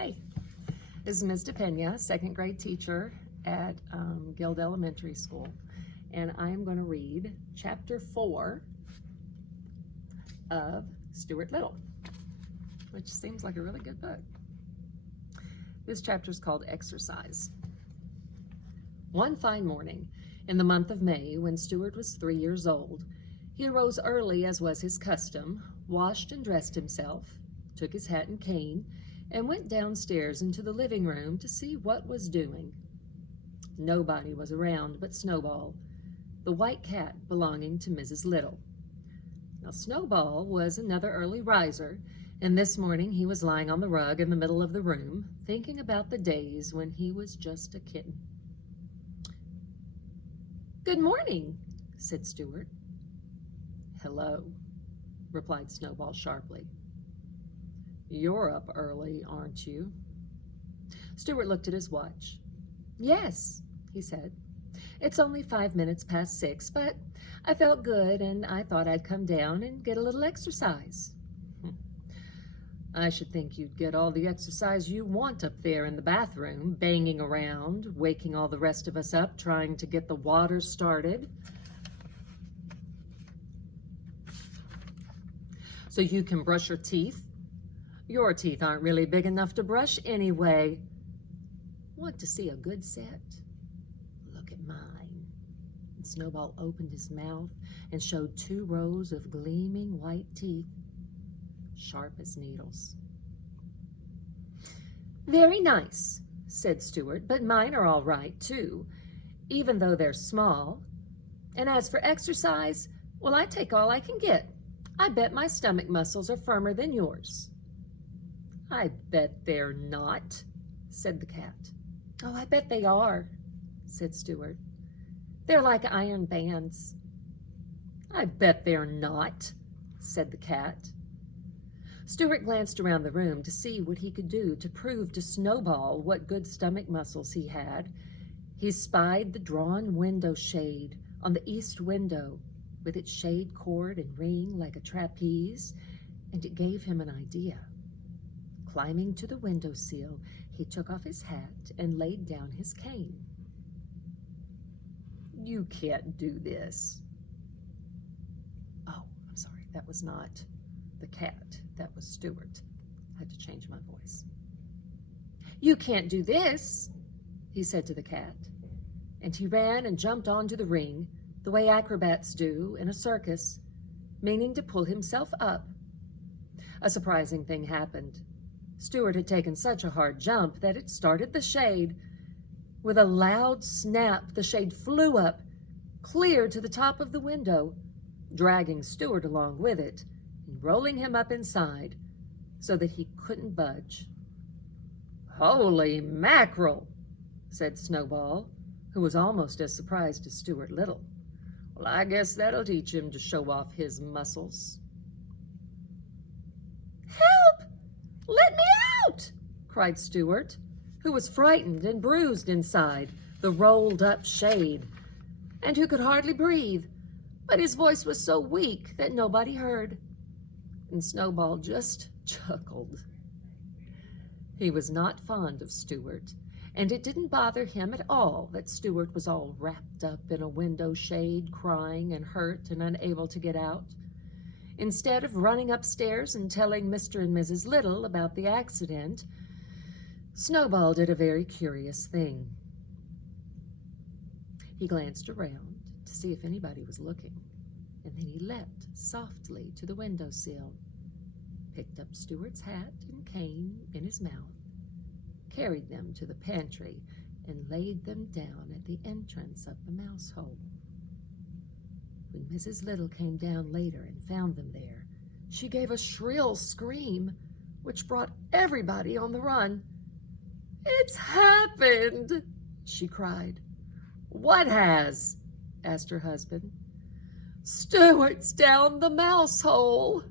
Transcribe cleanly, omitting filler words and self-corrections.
Hi, this is Ms. Pena, second grade teacher at Guild Elementary School, and I am going to read chapter 4 of Stuart Little, which seems like a really good book. This chapter is called Exercise. One fine morning in the month of May, when Stuart was 3 years old, he arose early as was his custom, washed and dressed himself, took his hat and cane, and went downstairs into the living room to see what was doing. Nobody was around but Snowball, the white cat belonging to Mrs. Little. Now, Snowball was another early riser, and this morning he was lying on the rug in the middle of the room, thinking about the days when he was just a kitten. "Good morning," said Stuart. "Hello," replied Snowball sharply. "You're up early, aren't you?" Stuart looked at his watch. "Yes," he said. "It's only 5 minutes past 6, but I felt good and I thought I'd come down and get a little exercise." "I should think you'd get all the exercise you want up there in the bathroom, banging around, waking all the rest of us up, trying to get the water started. So you can brush your teeth. Your teeth aren't really big enough to brush anyway. Want to see a good set? Look at mine." And Snowball opened his mouth and showed 2 rows of gleaming white teeth, sharp as needles. "Very nice," said Stuart, "but mine are all right, too, even though they're small. And as for exercise, well, I take all I can get. I bet my stomach muscles are firmer than yours." "I bet they're not," said the cat. "Oh, I bet they are," said Stuart. "They're like iron bands." "I bet they're not," said the cat. Stuart glanced around the room to see what he could do to prove to Snowball what good stomach muscles he had. He spied the drawn window shade on the east window with its shade cord and ring like a trapeze, and it gave him an idea. Climbing to the windowsill, he took off his hat and laid down his cane. "You can't do this." Oh, I'm sorry, that was not the cat, that was Stuart. I had to change my voice. "You can't do this," he said to the cat, and he ran and jumped onto the ring, the way acrobats do in a circus, meaning to pull himself up. A surprising thing happened. Stuart had taken such a hard jump that it started the shade. With a loud snap, the shade flew up, clear to the top of the window, dragging Stuart along with it and rolling him up inside so that he couldn't budge. "Holy mackerel," said Snowball, who was almost as surprised as Stuart Little. "Well, I guess that'll teach him to show off his muscles." "Help! Let me out!" cried Stuart, who was frightened and bruised inside the rolled-up shade, and who could hardly breathe, but his voice was so weak that nobody heard. And Snowball just chuckled. He was not fond of Stuart, and it didn't bother him at all that Stuart was all wrapped up in a window shade, crying and hurt and unable to get out. Instead of running upstairs and telling Mr. and Mrs. Little about the accident, Snowball did a very curious thing. He glanced around to see if anybody was looking, and then he leapt softly to the windowsill, picked up Stuart's hat and cane in his mouth, carried them to the pantry, and laid them down at the entrance of the mouse hole. When Mrs. Little came down later and found them there, she gave a shrill scream, which brought everybody on the run. "It's happened!" she cried. "What has?" asked her husband. "Stuart's down the mouse hole."